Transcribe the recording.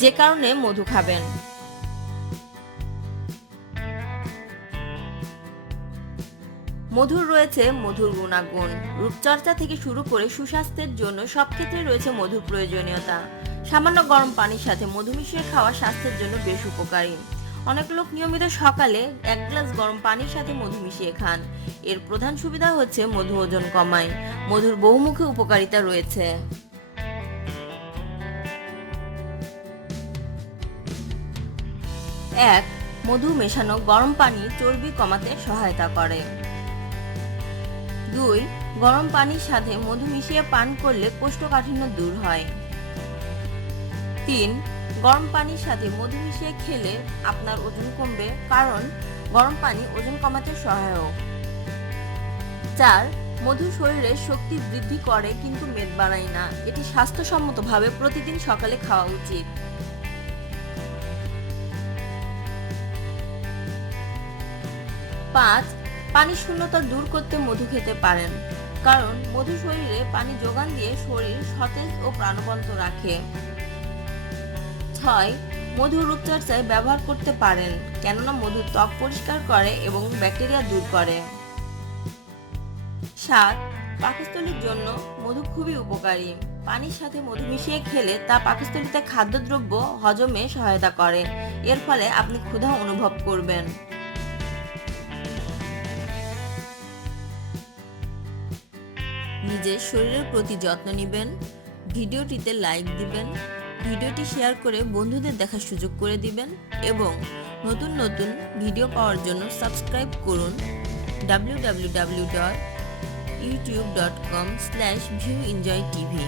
যে কারণে মধু খাবেন। মধুর রয়েছে মধুর গুণাগুণ। রূপচর্চা থেকে শুরু করে সুস্বাস্থ্যের জন্য সব ক্ষেত্রে রয়েছে মধুর প্রয়োজনীয়তা। সামান্য গরম পানির সাথে মধু মিশিয়ে খাওয়া স্বাস্থ্যের জন্য বেশ উপকারী। অনেক লোক নিয়মিত সকালে এক গ্লাস গরম পানির সাথে মধু মিশিয়ে খান। এর প্রধান সুবিধা হচ্ছে মধু ওজন কমায়। মধুর বহুমুখী উপকারিতা রয়েছে। এক, মধু মেশানো গরম পানি চর্বি কমাতে সহায়তা করে। দুই, গরম পানির সাথে মধু মিশিয়ে পান করলে কোষ্ঠকাঠিন্য দূর হয়। তিন গরম পানির সাথে মধু মিশিয়ে খেলে আপনার ওজন কমবে, কারণ গরম পানি ওজন কমাতে সহায়ক। চার, মধু শরীরে শক্তি বৃদ্ধি করে কিন্তু মেদ বাড়ায় না। এটি স্বাস্থ্যসম্মতভাবে প্রতিদিন সকালে খাওয়া উচিত। পাঁচ, পানি শূন্যতা দূর করতে মধু খেতে পারেন, কারণ মধু শরীরে পানি যোগান দিয়ে শরীর সতেজ ও প্রাণবন্ত রাখে। ছয় মধু রূপচর্চায় ব্যবহার করতে পারেন, কেননা মধু ত্বক পরিষ্কার করে এবং ব্যাকটেরিয়া দূর করে। সাত পাকস্থলীর জন্য মধু খুবই উপকারী। পানির সাথে মধু মিশিয়ে খেলে তা পাকস্থলীতে খাদ্যদ্রব্য হজমে সহায়তা করে। এর ফলে আপনি ক্ষুধা অনুভব করবেন। নিজের শরীরের প্রতি যত্ন নেবেন, ভিডিওটিতে লাইক দিবেন ভিডিওটি শেয়ার করে বন্ধুদের দেখার সুযোগ করে দিবেন এবং নতুন নতুন ভিডিও পাওয়ার জন্য সাবস্ক্রাইব করুন W W W dot YouTube dot com slash view enjoy TV